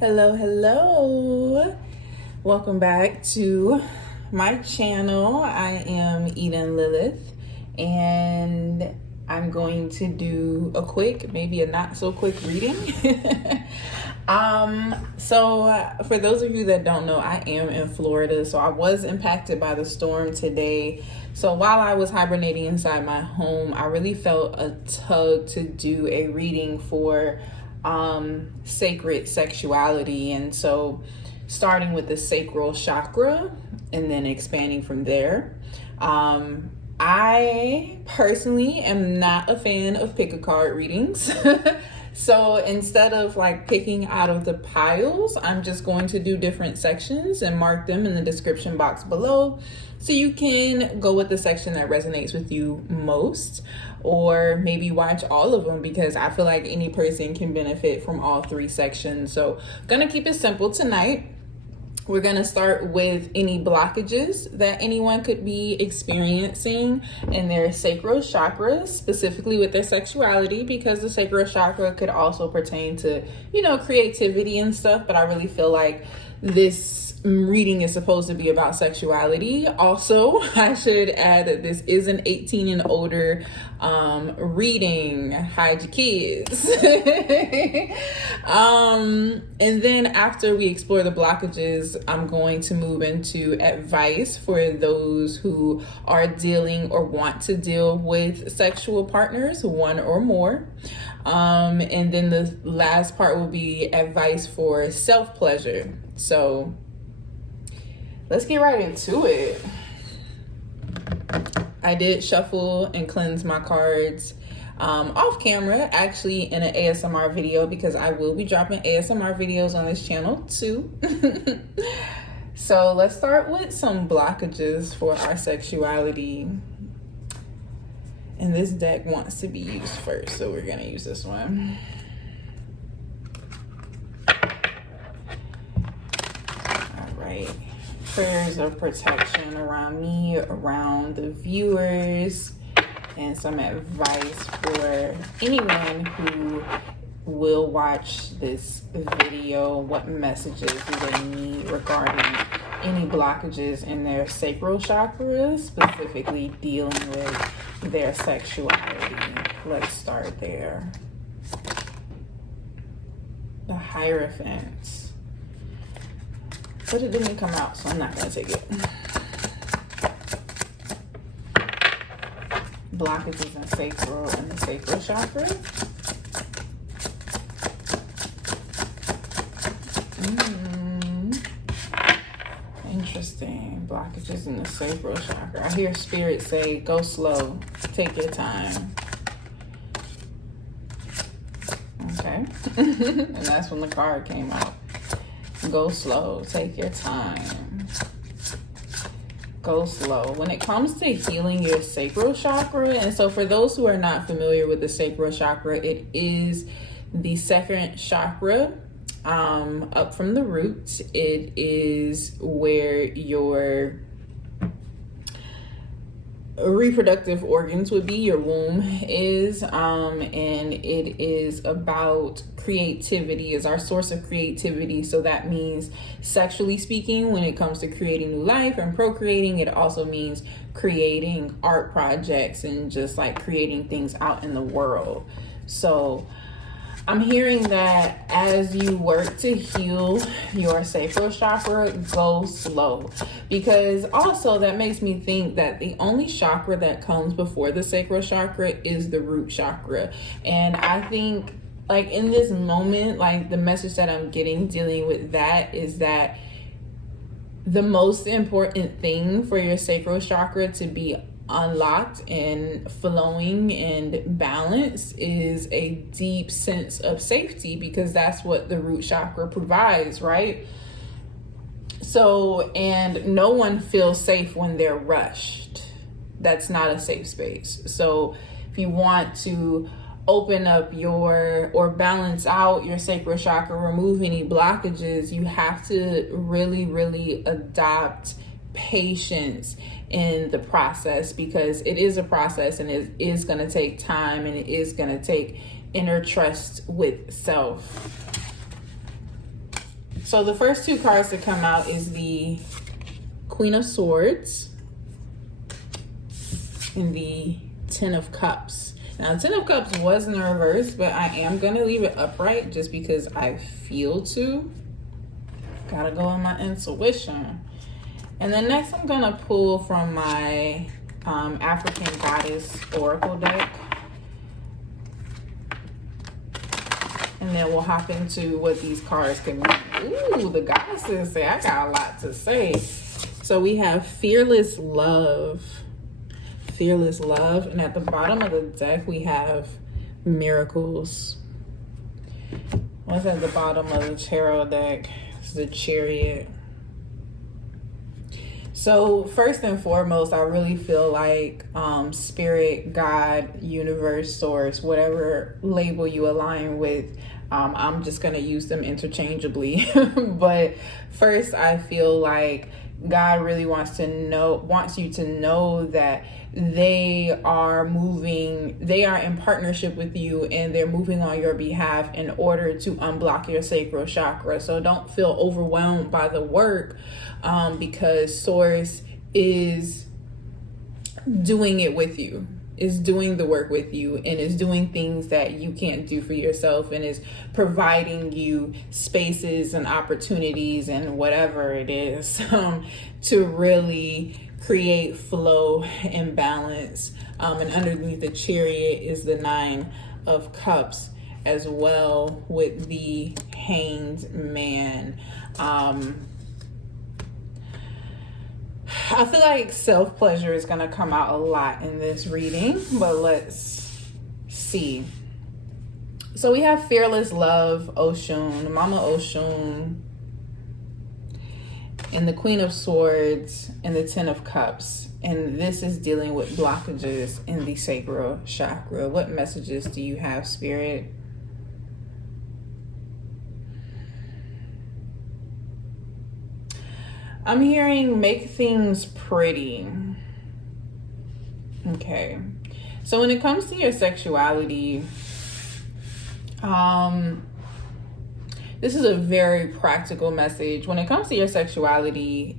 Hello. Welcome back to my channel. I am Eden Lilith, and I'm going to do a quick, maybe a not so quick reading. So for those of you that don't know, I am in Florida, so I was impacted by the storm today. So while I was hibernating inside my home, I really felt a tug to do a reading for sacred sexuality. And so starting with the sacral chakra and then expanding from there. I personally am not a fan of pick a card readings. So instead of like picking out of the piles, I'm just going to do different sections and mark them in the description box below. So you can go with the section that resonates with you most, or maybe watch all of them, because I feel like any person can benefit from all three sections. So I'm gonna keep it simple tonight. We're going to start with any blockages that anyone could be experiencing in their sacral chakra, specifically with their sexuality, because the sacral chakra could also pertain to, creativity and stuff. But I really feel like this reading is supposed to be about sexuality. Also, I should add that this is an 18 and older reading. Hide your kids. And then after we explore the blockages, I'm going to move into advice for those who are dealing or want to deal with sexual partners, one or more. And then the last part will be advice for self-pleasure. So let's get right into it. I did shuffle and cleanse my cards off camera, actually in an ASMR video, because I will be dropping ASMR videos on this channel too. So let's start with some blockages for our sexuality. And this deck wants to be used first, so we're gonna use this one. All right. Prayers of protection around me, around the viewers, and some advice for anyone who will watch this video. What messages do they need regarding any blockages in their sacral chakra, specifically dealing with their sexuality? Let's start there. The Hierophant. But it didn't come out, so I'm not going to take it. Blockages in sacral and the sacral chakra. Interesting. Blockages in the sacral chakra. I hear spirit say, go slow. Take your time. Okay. And that's when the card came out. Go slow. Take your time. Go slow. When it comes to healing your sacral chakra, and so for those who are not familiar with the sacral chakra, it is the second chakra up from the root. It is where your reproductive organs would be, your womb is, and it is about creativity, is our source of creativity. So that means sexually speaking, when it comes to creating new life and procreating, it also means creating art projects and just like creating things out in the world. So I'm hearing that as you work to heal your sacral chakra, go slow. Because also that makes me think that the only chakra that comes before the sacral chakra is the root chakra. And I think like in this moment, like the message that I'm getting dealing with that is that the most important thing for your sacral chakra to be unlocked and flowing and balanced is a deep sense of safety, because that's what the root chakra provides, right? So, and no one feels safe when they're rushed. That's not a safe space. So if you want to open up or balance out your sacral chakra, remove any blockages, you have to really adopt patience in the process, because it is a process and it is going to take time, and it is going to take inner trust with self. So the first two cards to come out is the Queen of Swords and the Ten of Cups. Now, Ten of Cups was in the reverse, but I am going to leave it upright just because I feel to. Gotta go on my intuition. And then next I'm going to pull from my African Goddess Oracle deck. And then we'll hop into what these cards can mean. Ooh, the goddesses say I got a lot to say. So we have Fearless Love. Fearless Love. And at the bottom of the deck, we have Miracles. What's at the bottom of the tarot deck? It's the Chariot. So first and foremost, I really feel like spirit, God, universe, source, whatever label you align with, I'm just going to use them interchangeably. But first, I feel like God really wants you to know that they are in partnership with you, and they're moving on your behalf in order to unblock your sacral chakra. So don't feel overwhelmed by the work, because Source is doing it with you, is doing the work with you, and is doing things that you can't do for yourself, and is providing you spaces and opportunities and whatever it is to really create flow and balance. And underneath the Chariot is the Nine of Cups as well, with the Hanged Man. I feel like self-pleasure is going to come out a lot in this reading, but let's see. So we have Fearless Love, Oshun, Mama Oshun, and the Queen of Swords, and the Ten of Cups. And this is dealing with blockages in the sacral chakra. What messages do you have, Spirit? I'm hearing make things pretty. Okay. So when it comes to your sexuality, this is a very practical message. When it comes to your sexuality,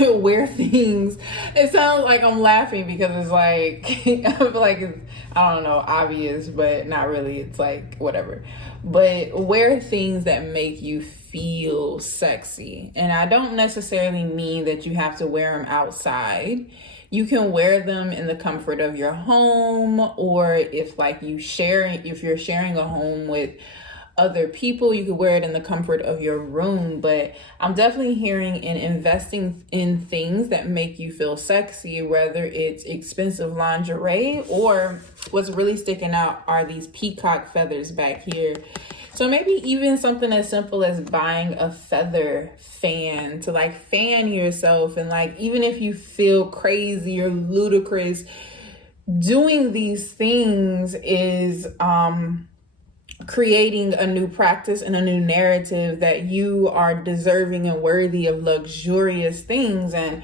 wear things. It sounds like I'm laughing because it's like, I feel like it's, I don't know, obvious, but not really. It's like, whatever. But wear things that make you feel sexy. And I don't necessarily mean that you have to wear them outside. You can wear them in the comfort of your home, or if you're sharing a home with other people, you could wear it in the comfort of your room. But I'm definitely hearing in investing in things that make you feel sexy, whether it's expensive lingerie, or what's really sticking out are these peacock feathers back here. So maybe even something as simple as buying a feather fan to like fan yourself. And like, even if you feel crazy or ludicrous, doing these things is creating a new practice and a new narrative that you are deserving and worthy of luxurious things and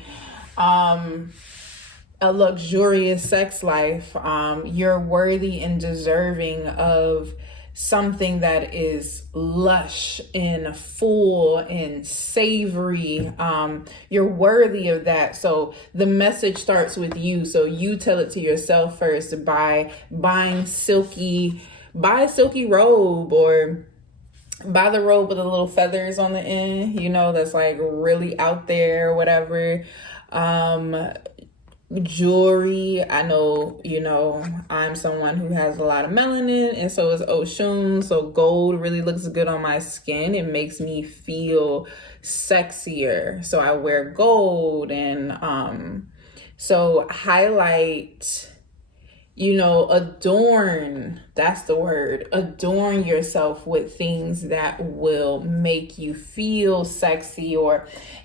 a luxurious sex life. You're worthy and deserving of something that is lush and full and savory. You're worthy of that. So the message starts with you. So you tell it to yourself first by buy a silky robe, or buy the robe with the little feathers on the end, that's like really out there or whatever. Jewelry. I know, I'm someone who has a lot of melanin, and so is Oshun. So gold really looks good on my skin. It makes me feel sexier. So I wear gold, and so highlight, adorn, that's the word. Adorn yourself with things that will make you feel sexy.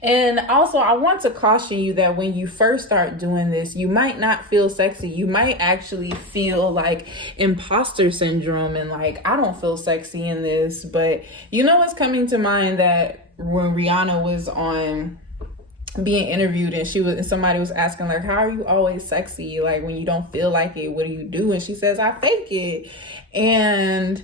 And also I want to caution you that when you first start doing this, you might not feel sexy. You might actually feel like imposter syndrome and like, I don't feel sexy in this. But what's coming to mind, that when Rihanna was on being interviewed and somebody was asking like, how are you always sexy? Like, when you don't feel like it, what do you do? And she says, I fake it. And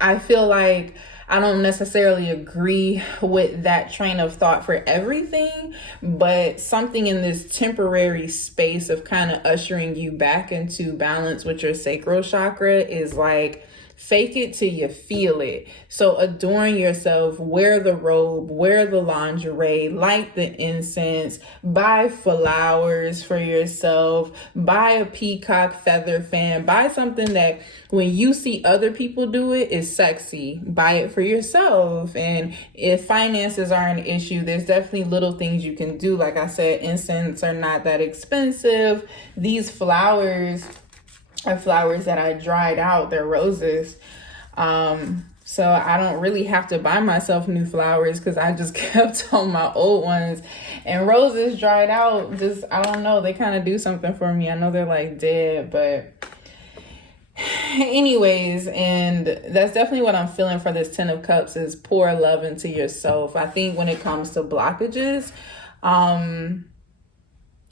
I feel like I don't necessarily agree with that train of thought for everything, but something in this temporary space of kind of ushering you back into balance with your sacral chakra is like, fake it till you feel it. So adorn yourself, wear the robe, wear the lingerie, light the incense, buy flowers for yourself, buy a peacock feather fan, buy something that when you see other people do it is sexy. Buy it for yourself. And if finances are an issue, there's definitely little things you can do. Like I said, incense are not that expensive. These flowers are flowers that I dried out. They're roses. So I don't really have to buy myself new flowers because I just kept on my old ones. And roses dried out, just, I don't know, they kind of do something for me. I know they're like dead, but anyways, and that's definitely what I'm feeling for this 10 of Cups is pour love into yourself. I think when it comes to blockages,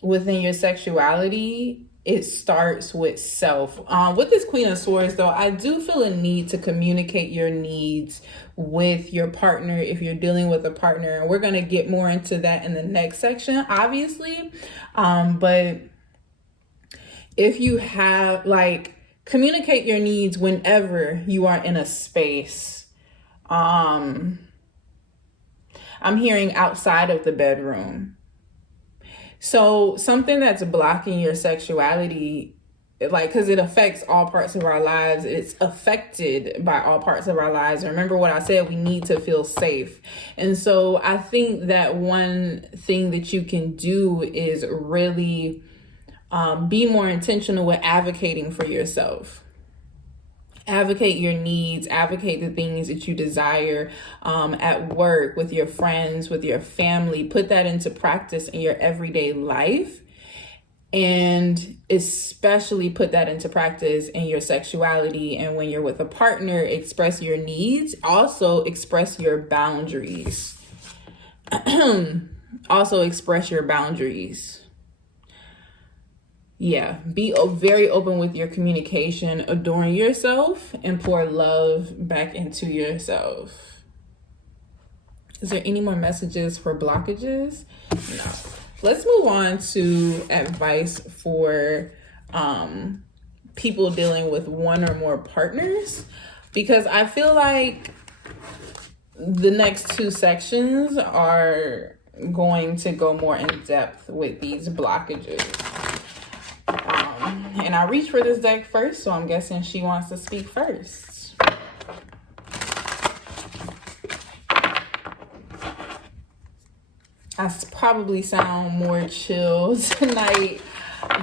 within your sexuality, it starts with self. With this Queen of Swords, though, I do feel a need to communicate your needs with your partner if you're dealing with a partner. And we're going to get more into that in the next section, obviously. But if you have, like, communicate your needs whenever you are in a space. I'm hearing outside of the bedroom. So something that's blocking your sexuality, like, because it affects all parts of our lives, it's affected by all parts of our lives. Remember what I said, we need to feel safe. And so I think that one thing that you can do is really be more intentional with advocating for yourself. Advocate your needs, advocate the things that you desire at work, with your friends, with your family. Put that into practice in your everyday life. And especially put that into practice in your sexuality. And when you're with a partner, express your needs. Also express your boundaries. Also express your boundaries. Yeah, be very open with your communication, adorn yourself, and pour love back into yourself. Is there any more messages for blockages? No. Let's move on to advice for people dealing with one or more partners, because I feel like the next two sections are going to go more in depth with these blockages. And I reached for this deck first, so I'm guessing she wants to speak first. I probably sound more chill tonight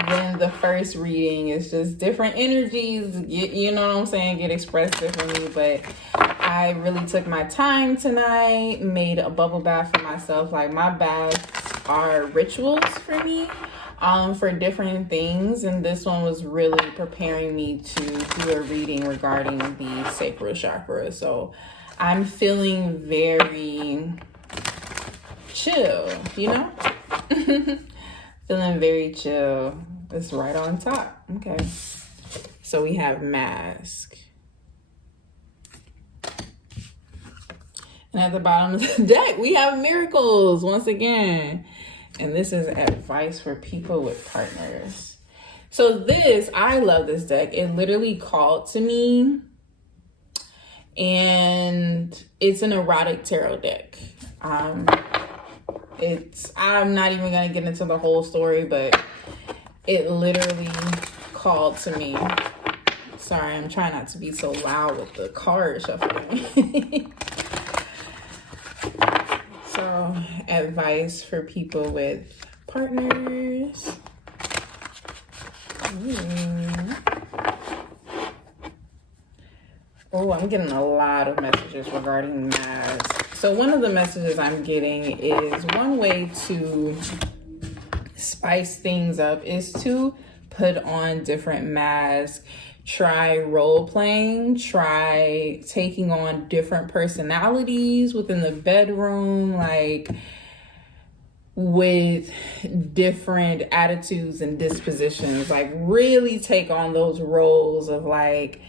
than the first reading. It's just different energies, you know what I'm saying, get expressed differently. But I really took my time tonight, made a bubble bath for myself. Like, my baths are rituals for me. For different things, and this one was really preparing me to do a reading regarding the sacral chakra. So I'm feeling very chill, you know? Feeling very chill. It's right on top. Okay. So we have mask. And at the bottom of the deck, we have miracles once again. And this is advice for people with partners. So this, I love this deck. It literally called to me. And it's an erotic tarot deck. I'm not even going to get into the whole story, but it literally called to me. Sorry, I'm trying not to be so loud with the card shuffling. So, advice for people with partners. Oh, I'm getting a lot of messages regarding masks. So one of the messages I'm getting is one way to spice things up is to put on different masks. Try role playing, try taking on different personalities within the bedroom, like with different attitudes and dispositions. Like, really take on those roles of, like,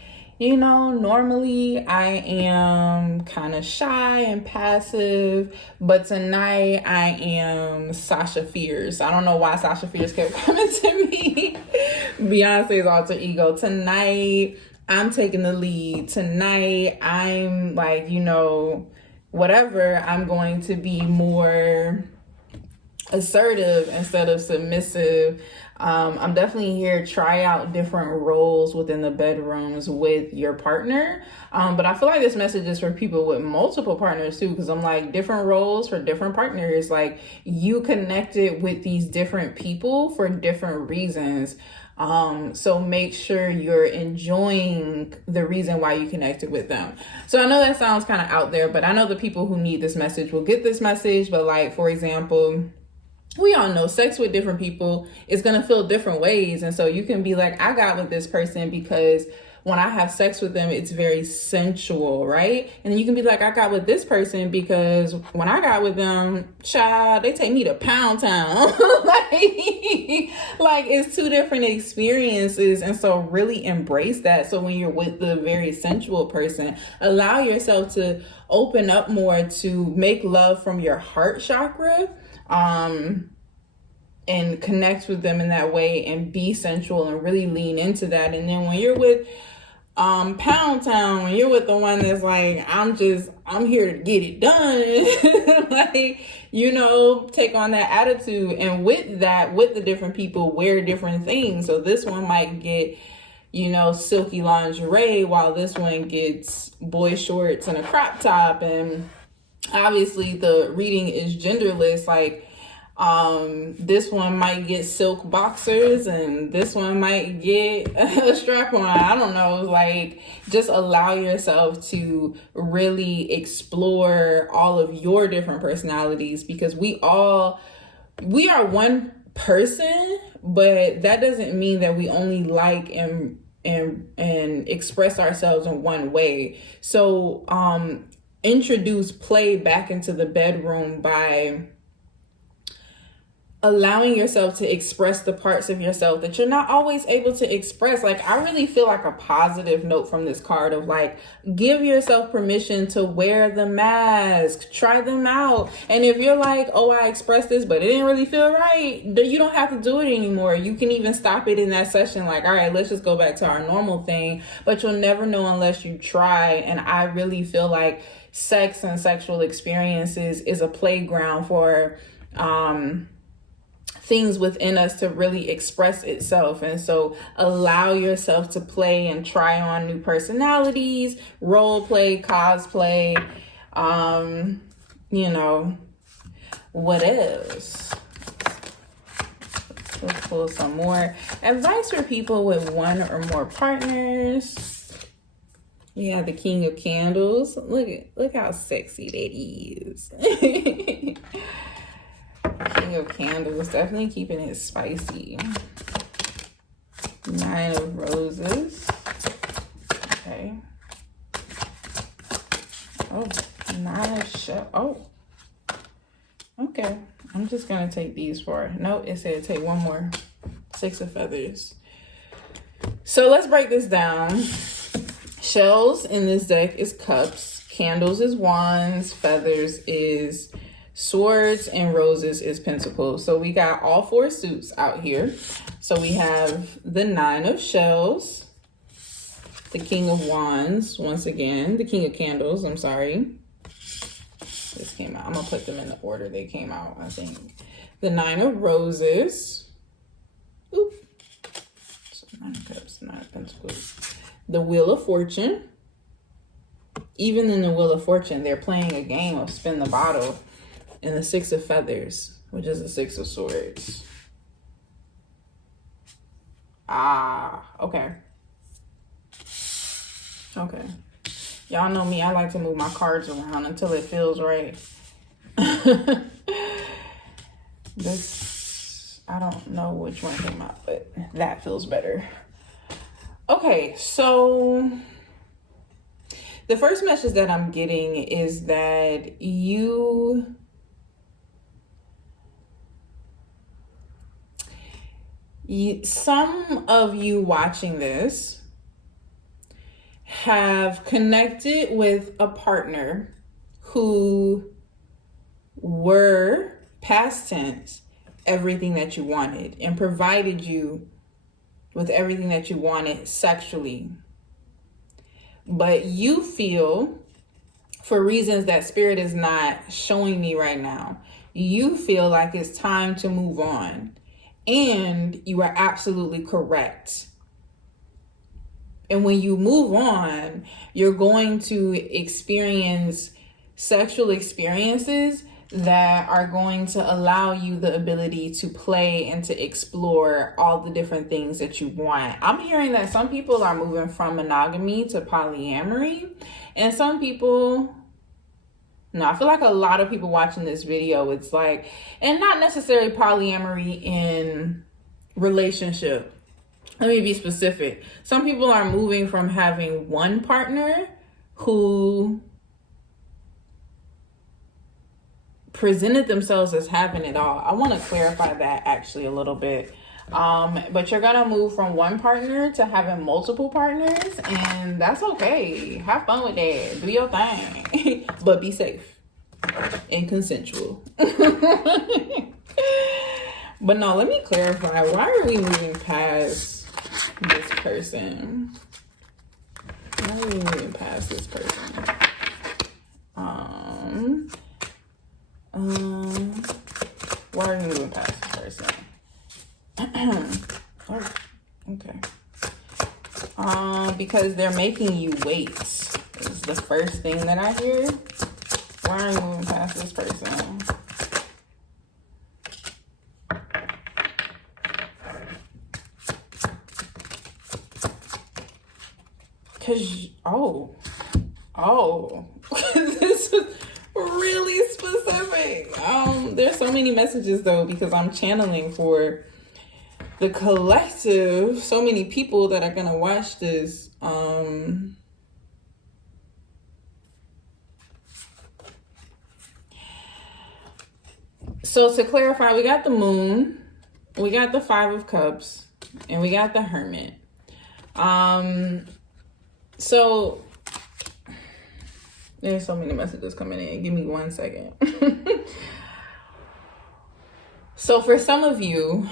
normally I am kind of shy and passive, but tonight I am Sasha Fierce. I don't know why Sasha Fierce kept coming to me. Beyonce's alter ego. Tonight I'm taking the lead. Tonight I'm like, whatever. I'm going to be more assertive instead of submissive. I'm definitely here. Try out different roles within the bedrooms with your partner. But I feel like this message is for people with multiple partners too, because I'm like, different roles for different partners. Like, you connected with these different people for different reasons. So make sure you're enjoying the reason why you connected with them. So I know that sounds kind of out there, but I know the people who need this message will get this message. But like, for example, we all know sex with different people is going to feel different ways. And so you can be like, I got with this person because when I have sex with them, it's very sensual, right? And then you can be like, I got with this person because when I got with them, child, they take me to Pound Town. like it's two different experiences. And so really embrace that. So when you're with the very sensual person, allow yourself to open up more to make love from your heart chakra. And connect with them in that way and be sensual and really lean into that. And then when you're with Pound Town, when you're with the one that's like, I'm here to get it done, like, take on that attitude. And with that, with the different people, wear different things. So this one might get, silky lingerie, while this one gets boy shorts and a crop top. And obviously the reading is genderless. Like, this one might get silk boxers and this one might get a strap on. I don't know. Like, just allow yourself to really explore all of your different personalities, because we are one person, but that doesn't mean that we only like and express ourselves in one way. So, introduce play back into the bedroom by allowing yourself to express the parts of yourself that you're not always able to express. Like, I really feel like a positive note from this card of like, give yourself permission to wear the mask, try them out. And if you're like, oh, I expressed this, but it didn't really feel right, you don't have to do it anymore. You can even stop it in that session. Like, all right, let's just go back to our normal thing. But you'll never know unless you try. And I really feel like sex and sexual experiences is a playground for, things within us to really express itself. And so allow yourself to play and try on new personalities, role play, cosplay, what else? Let's pull some more advice for people with one or more partners. You have the King of Candles. Look how sexy that is. King of Candles, definitely keeping it spicy. Nine of Roses. Okay. Oh, Nine of Shells. Oh. Okay. I'm just going to take these four. No, it said take one more. Six of Feathers. So let's break this down. Shells in this deck is cups. Candles is wands. Feathers is swords, and roses is pentacles. So we got all four suits out here. So we have the Nine of Shells, the King of Wands, once again, the King of Candles, I'm sorry. This came out. I'm going to put them in the order they came out, I think. The Nine of Roses. Oop. So Nine of Cups, Nine of Pentacles. The Wheel of Fortune. Even in the Wheel of Fortune, they're playing a game of spin the bottle. And the Six of Feathers, which is the Six of Swords. Okay. Okay. Y'all know me, I like to move my cards around until it feels right. This, I don't know which one came out, but that feels better. Okay, so the first message that I'm getting is that some of you watching this have connected with a partner who were, past tense, everything that you wanted and provided you with everything that you wanted sexually. But you feel, for reasons that Spirit is not showing me right now, you feel like it's time to move on. And you are absolutely correct. And when you move on, you're going to experience sexual experiences that are going to allow you the ability to play and to explore all the different things that you want. I'm hearing that some people are moving from monogamy to polyamory, and some people, no, I feel like a lot of people watching this video, it's like, and not necessarily polyamory in relationship. Let me be specific. Some people are moving from having one partner who presented themselves as having it all. I want to clarify that actually a little bit. But you're going to move from one partner to having multiple partners, and that's okay. Have fun with that. Do your thing. But be safe and consensual. But no, let me clarify. Why are we moving past this person? Why are we moving past this person? Why are we moving past this person? Oh, okay. Because they're making you wait is the first thing that I hear. Why are you moving past this person? Cause this is really specific. There's so many messages though, because I'm channeling for the collective, so many people that are gonna watch this. So to clarify, we got the Moon, we got the Five of Cups, and we got the Hermit. So there's so many messages coming in. Give me 1 second. So for some of you,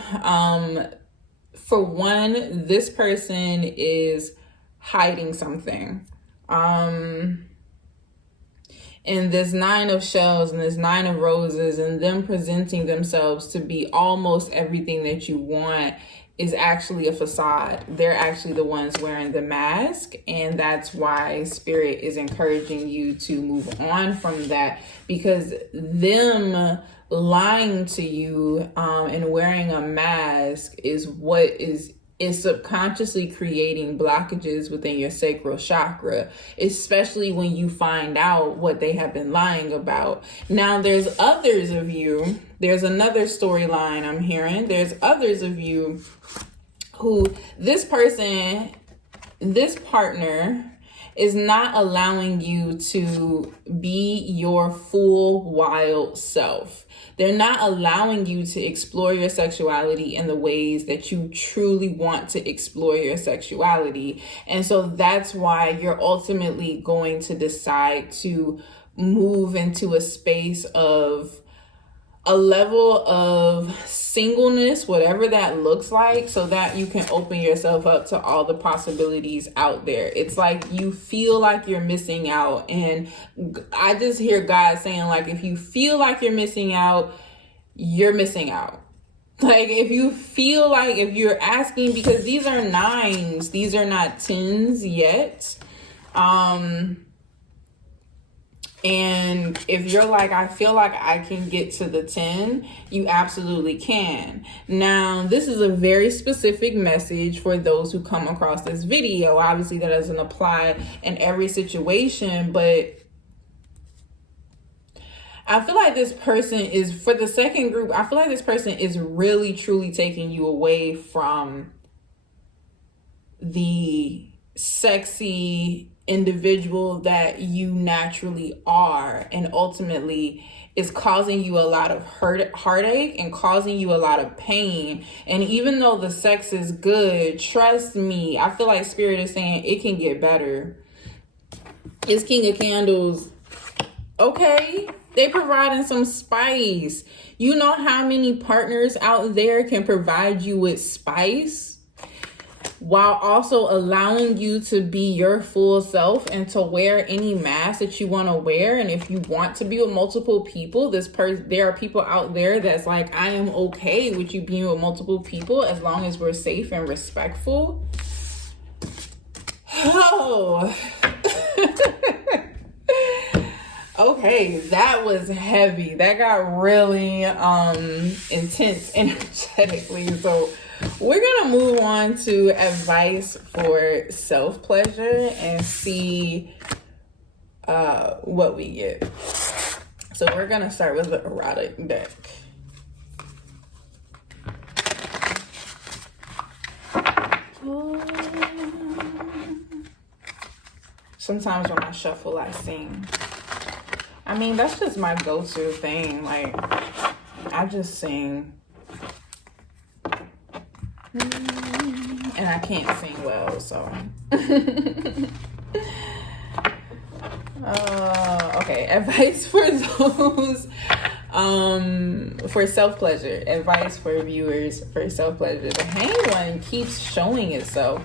for one, this person is hiding something. And this Nine of Shells and this Nine of Roses and them presenting themselves to be almost everything that you want is actually a facade. They're actually the ones wearing the mask, and that's why Spirit is encouraging you to move on from that, because them lying to you and wearing a mask is what is subconsciously creating blockages within your sacral chakra, especially when you find out what they have been lying about. Now, there's others of you, there's another storyline I'm hearing. There's others of you who this person, this partner is not allowing you to be your full wild self. They're not allowing you to explore your sexuality in the ways that you truly want to explore your sexuality. And so that's why you're ultimately going to decide to move into a space of a level of singleness, whatever that looks like, so that you can open yourself up to all the possibilities out there. It's like you feel like you're missing out. And I just hear God saying, like, if you feel like you're missing out, you're missing out. Like, if you feel like, if you're asking, because these are nines, these are not tens yet. And if you're like, I feel like I can get to the 10, you absolutely can. Now, this is a very specific message for those who come across this video. Obviously, that doesn't apply in every situation, but I feel like this person is, for the second group, I feel like this person is really, truly taking you away from the sexy individual that you naturally are, and ultimately is causing you a lot of heartache and causing you a lot of pain. And even though the sex is good, trust me, I feel like Spirit is saying it can get better. is King of Candles. Okay, they providing some spice. You know how many partners out there can provide you with spice while also allowing you to be your full self and to wear any mask that you want to wear. And if you want to be with multiple people, there are people out there that's like, I am okay with you being with multiple people as long as we're safe and respectful. Oh. Okay, that was heavy. That got really intense energetically. So we're gonna move on to advice for self-pleasure and see what we get. So we're gonna start with the erotic deck. Sometimes when I shuffle, I sing. I mean, that's just my go-to thing. Like, I just sing. And I can't sing well, so. Okay, advice for those, for self-pleasure. Advice for viewers for self-pleasure. The Hanged One keeps showing itself.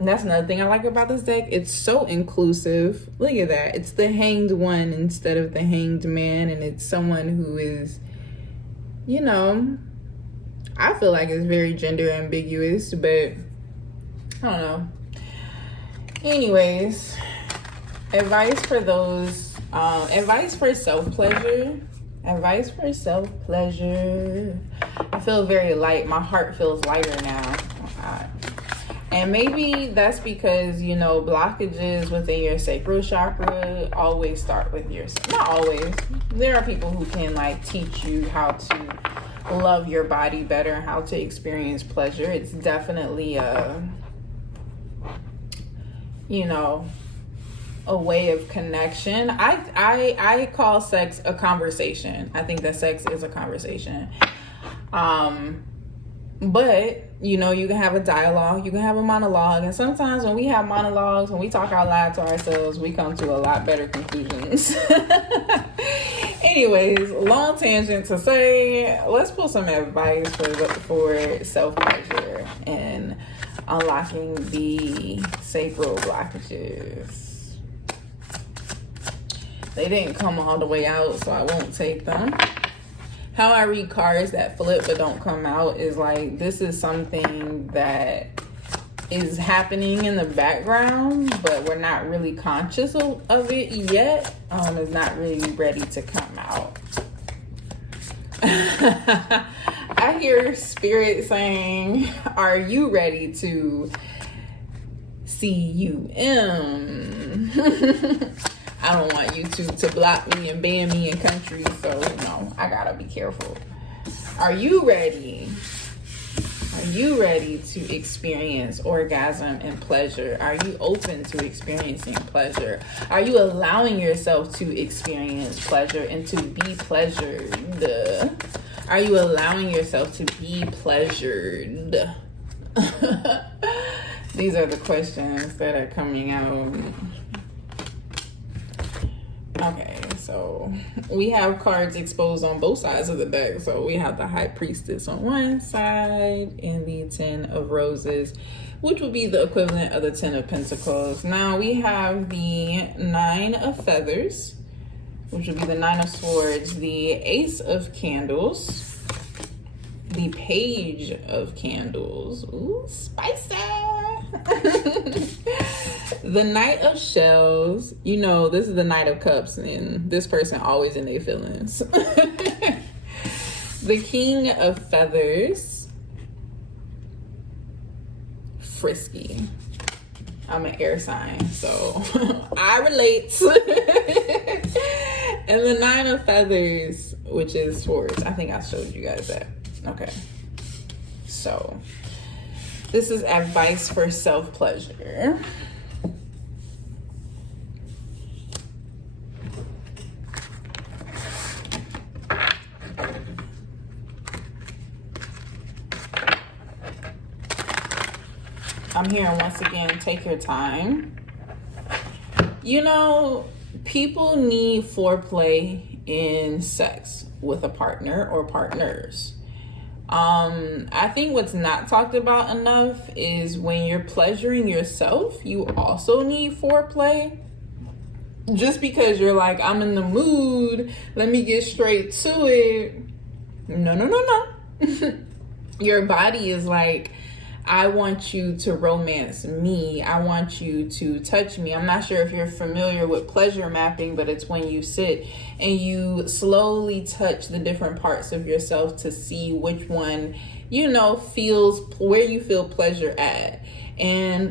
That's another thing I like about this deck. It's so inclusive. Look at that. It's the Hanged One instead of the Hanged Man, and it's someone who is, you know, I feel like it's very gender ambiguous, but I don't know. Anyways, advice for those, advice for self-pleasure. Advice for self-pleasure. I feel very light. My heart feels lighter now. Oh God. And maybe that's because, you know, blockages within your sacral chakra always start with your, not always. There are people who can like teach you how to love your body better and how to experience pleasure. It's definitely a, you know, a way of connection. I call sex a conversation. I think that sex is a conversation. But, you know, you can have a dialogue, you can have a monologue. And sometimes when we have monologues, when we talk out loud to ourselves, we come to a lot better conclusions. Anyways, long tangent to say, let's pull some advice for self-pleasure and unlocking the sacral blockages. They didn't come all the way out, so I won't take them. How I read cards that flip but don't come out is like, this is something that is happening in the background, but we're not really conscious of it yet. It's not really ready to come out. I hear spirit saying, are you ready to CUM? I don't want YouTube to block me and ban me in countries, so, you know, I gotta be careful. Are you ready? Are you ready to experience orgasm and pleasure? Are you open to experiencing pleasure? Are you allowing yourself to experience pleasure and to be pleasured? Are you allowing yourself to be pleasured? These are the questions that are coming out. Okay, so we have cards exposed on both sides of the deck. So we have the High Priestess on one side and the 10 of Roses, which would be the equivalent of the 10 of Pentacles. Now we have the 9 of Feathers, which would be the 9 of Swords, the Ace of Candles, the Page of Candles. Ooh, spicy! The Knight of Shells. You know, this is the Knight of Cups, and this person always in their feelings. The King of Feathers. Frisky. I'm an air sign, so I relate. And the 9 of Feathers, which is Swords. I think I showed you guys that. Okay. So this is advice for self-pleasure. I'm hearing once again, take your time. You know, people need foreplay in sex with a partner or partners. I think what's not talked about enough is when you're pleasuring yourself, you also need foreplay. Just because you're like, I'm in the mood, let me get straight to it. No. Your body is like, I want you to romance me. I want you to touch me. I'm not sure if you're familiar with pleasure mapping, but it's when you sit and you slowly touch the different parts of yourself to see which one, feels where you feel pleasure at. And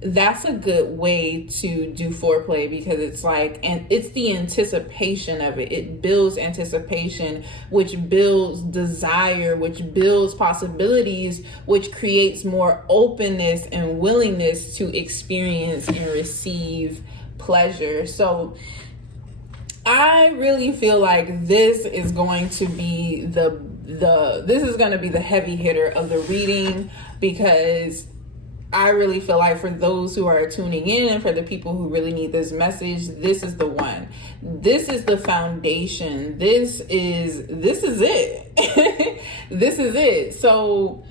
that's a good way to do foreplay, because it's like, and it's the anticipation of it. It builds anticipation, which builds desire, which builds possibilities, which creates more openness and willingness to experience and receive pleasure. So I really feel like this is going to be this is going to be the heavy hitter of the reading, because I really feel like for those who are tuning in and for the people who really need this message, this is the one. This is the foundation. This is it. This is it. So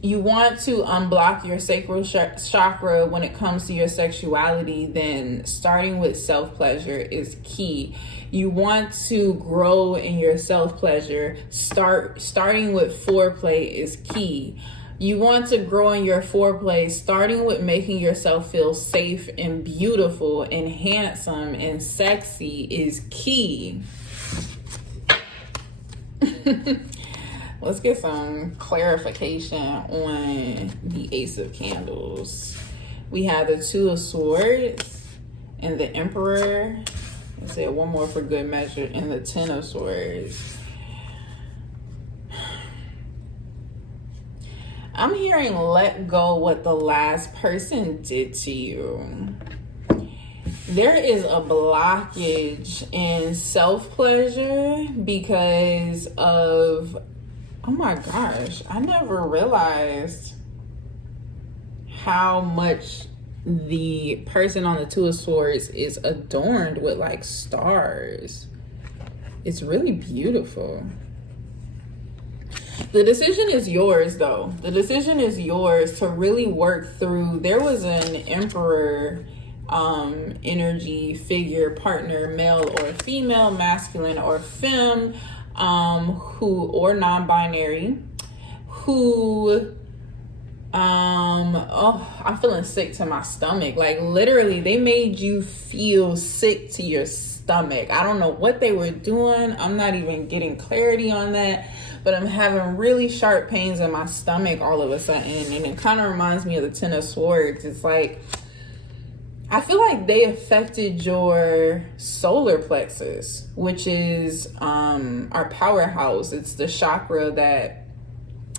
you want to unblock your sacral chakra when it comes to your sexuality, then starting with self-pleasure is key. You want to grow in your self-pleasure, starting with foreplay is key. You want to grow in your foreplay, starting with making yourself feel safe and beautiful and handsome and sexy is key. Let's get some clarification on the Ace of Candles. We have the Two of Swords and the Emperor. Let's say one more for good measure, and the Ten of Swords. I'm hearing let go what the last person did to you. There is a blockage in self-pleasure because of, oh my gosh, I never realized how much the person on the Two of Swords is adorned with like stars. It's really beautiful. The decision is yours, though. The decision is yours to really work through. There was an Emperor energy figure, partner, male or female, masculine or femme, or non-binary, who I'm feeling sick to my stomach. Like literally, they made you feel sick to your stomach. I don't know what they were doing. I'm not even getting clarity on that. But I'm having really sharp pains in my stomach all of a sudden. And it kind of reminds me of the Ten of Swords. It's like, I feel like they affected your solar plexus, which is our powerhouse. It's the chakra that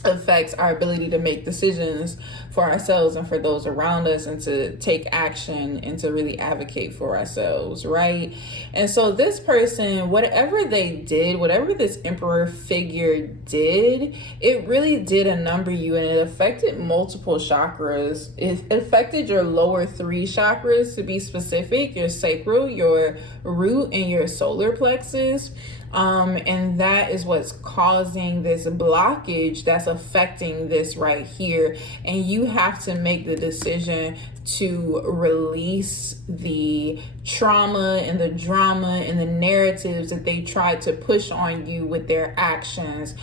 affects our ability to make decisions for ourselves and for those around us, and to take action and to really advocate for ourselves, right? And so this person, whatever they did, whatever this Emperor figure did, it really did a number you, and it affected multiple chakras. It affected your lower three chakras, to be specific, your sacral, your root, and your solar plexus. And that is what's causing this blockage that's affecting this right here. And you have to make the decision to release the trauma and the drama and the narratives that they tried to push on you with their actions.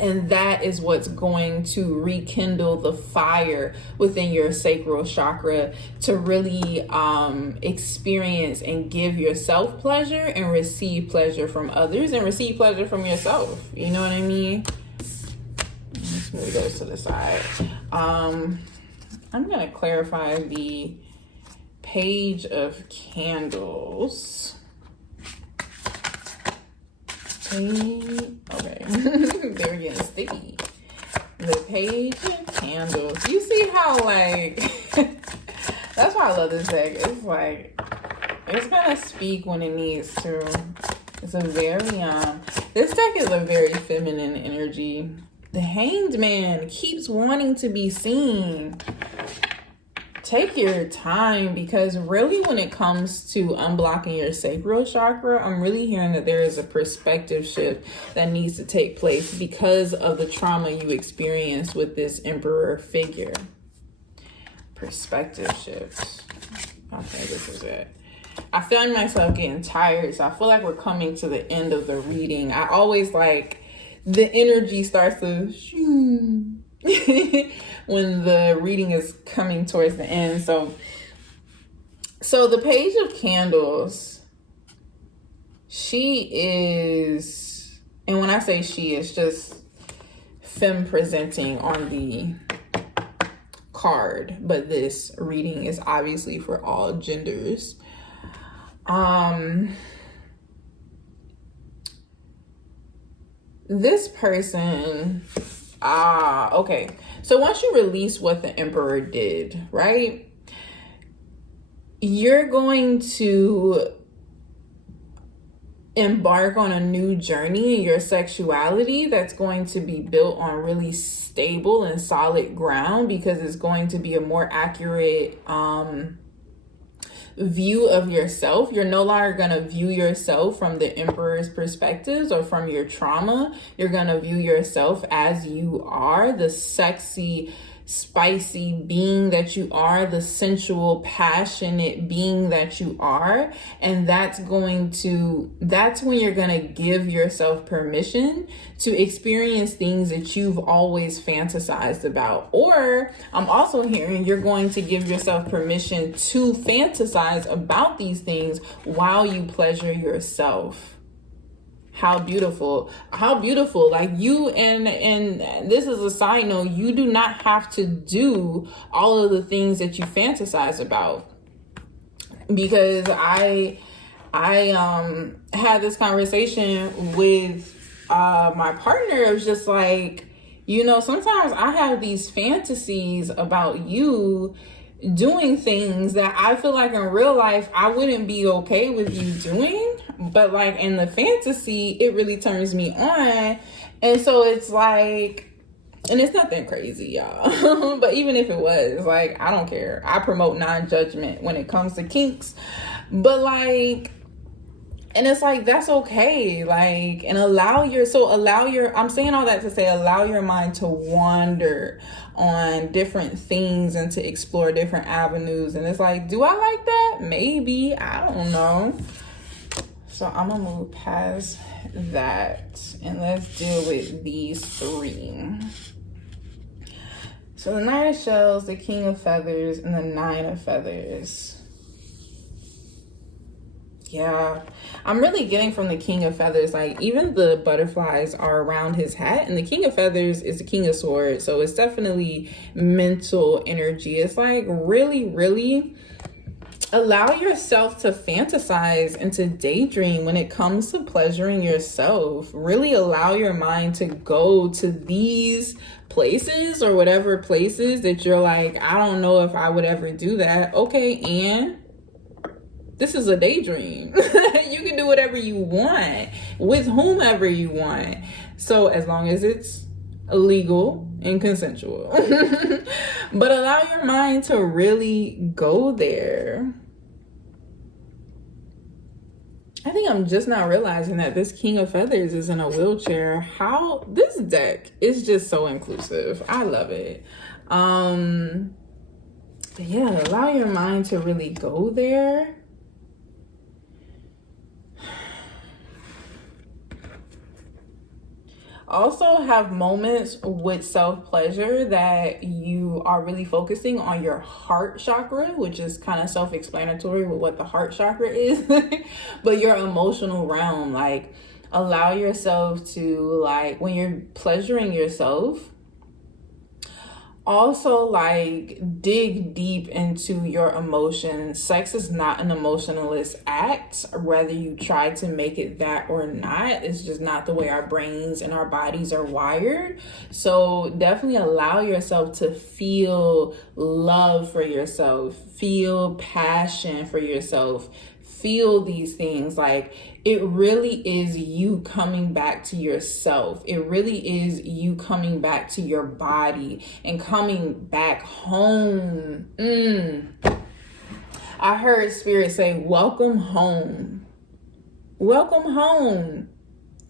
And that is what's going to rekindle the fire within your sacral chakra to really experience and give yourself pleasure and receive pleasure from others and receive pleasure from yourself. You know what I mean? Let's move those to the side. I'm going to clarify the Page of Candles. Okay, they were getting sticky. The Page of Candles. You see how, like, that's why I love this deck. It's like, it's gonna speak when it needs to. It's a very, this deck is a very feminine energy. The Hanged Man keeps wanting to be seen. take your time, because really when it comes to unblocking your sacral chakra, I'm really hearing that there is a perspective shift that needs to take place because of the trauma you experienced with this emperor figure. Perspective shift. Okay, this is it. I find myself getting tired, so I feel like we're coming to the end of the reading. I always like the energy starts to shoo when the reading is coming towards the end. So the Page of Candles, she is, and when I say she, it's just femme presenting on the card, but this reading is obviously for all genders. This person, okay. So once you release what the Emperor did, right? You're going to embark on a new journey in your sexuality that's going to be built on really stable and solid ground, because it's going to be a more accurate view of yourself. You're no longer going to view yourself from the Emperor's perspectives or from your trauma. You're going to view yourself as you are, the sexy, spicy being that you are, the sensual, passionate being that you are. And that's when you're going to give yourself permission to experience things that you've always fantasized about. Or I'm also hearing you're going to give yourself permission to fantasize about these things while you pleasure yourself. How beautiful, like you, and this is a side note, you do not have to do all of the things that you fantasize about, because I had this conversation with my partner. It was just like, sometimes I have these fantasies about you doing things that I feel like in real life I wouldn't be okay with you doing, but like in the fantasy it really turns me on. And so it's like, and it's nothing crazy, y'all. But even if it was, like, I don't care. I promote non-judgment when it comes to kinks. But like, and it's like, that's okay. Like, and I'm saying all that to say, allow your mind to wander on different things and to explore different avenues. And it's like, do I like that? Maybe. I don't know. So I'm gonna move past that and let's deal with these three. So the Knight of Shells, the King of Feathers, and the Nine of Feathers. Yeah, I'm really getting from the King of Feathers, like even the butterflies are around his hat, and the King of Feathers is the King of Swords, so it's definitely mental energy. It's like really allow yourself to fantasize and to daydream when it comes to pleasuring yourself. Really allow your mind to go to these places, or whatever places that you're like, I don't know if I would ever do that. Okay, and this is a daydream. You can do whatever you want with whomever you want. So as long as it's legal and consensual. But allow your mind to really go there. I think I'm just now realizing that this King of Feathers is in a wheelchair. How this deck is just so inclusive. I love it. Yeah, allow your mind to really go there. Also have moments with self-pleasure that you are really focusing on your heart chakra, which is kind of self-explanatory with what the heart chakra is. But your emotional realm, like allow yourself to, like, when you're pleasuring yourself, also like dig deep into your emotions. Sex is not an emotionless act, whether you try to make it that or not. It's just not the way our brains and our bodies are wired. So definitely allow yourself to feel love for yourself, feel passion for yourself, feel these things. Like, it really is you coming back to yourself. It really is you coming back to your body and coming back home. I heard Spirit say, welcome home. Welcome home.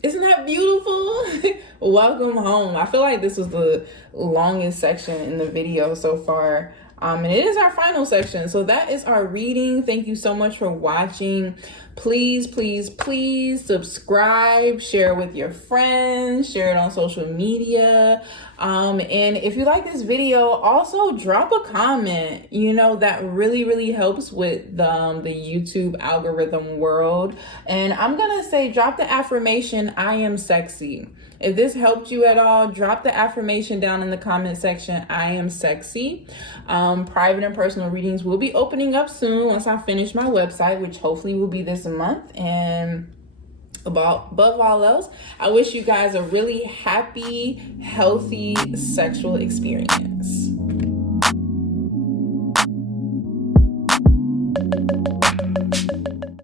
Isn't that beautiful? Welcome home. I feel like this was the longest section in the video so far. And it is our final section. So that is our reading. Thank you so much for watching. Please, please, please subscribe, share with your friends, share it on social media. And if you like this video, also drop a comment. You know, that really, really helps with the YouTube algorithm world. And I'm going to say, drop the affirmation, I am sexy. If this helped you at all, drop the affirmation down in the comment section, I am sexy. Private and personal readings will be opening up soon once I finish my website, which hopefully will be this month. And above all else, I wish you guys a really happy, healthy sexual experience.